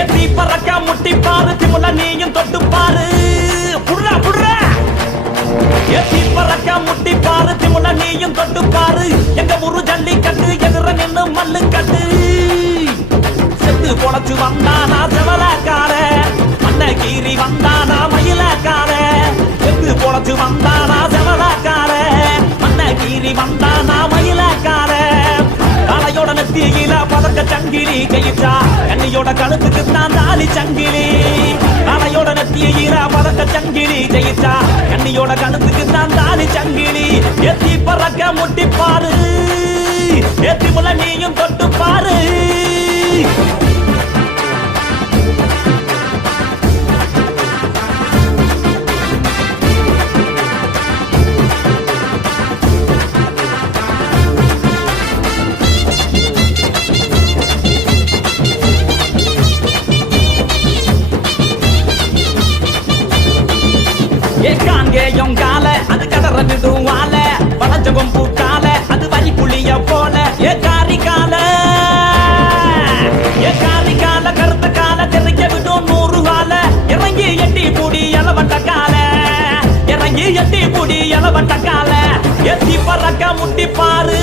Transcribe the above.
எத்தி பறக்க முட்டி பாரு திமுல நீயும் தொட்டு பாரு புடுறா புடுறா எத்தி பறக்க முட்டி பாரு திமுல நீயும் தொட்டு பாரு எங்க ஊரு ஜல்லிக்கட்டு எதிர நின்னு மல்லு கட்டு செத்து பொழைச்சு வந்தானா செவலக்கார அன்னகீரி வந்தானா மயிலக்கார செத்து பொழைச்சு வந்தானா செவலக்கார அன்னகீரி வந்தானா மயிலக்கார காலையோட நெத்தியில பதக்க சங்கிலி கையிட்டா கண்ணியோட கழுத்துக்கு தான் தாலி சங்கிலி காலையோட நெத்தியில பதக்க சங்கிலி ஜெயிச்சா கண்ணியோட கழுத்துக்கு தான் தாலி சங்கிலி எத்தி பறக்க முட்டி பாரு எத்தி முல நீயும் தொட்டு பாரு காங்கேயம் கால அது கதற விடுவால பழஞ்சகம் பூக்கால அது வரி புளிய போல ஏ காரி கால கருத்த கால தெரிக்க விடும் 100 கால இறங்கி எட்டி பூடி எலவட்ட கால இறங்கி எட்டி பூடி எலவட்ட கால எத்தி பறக்க முட்டி பாரு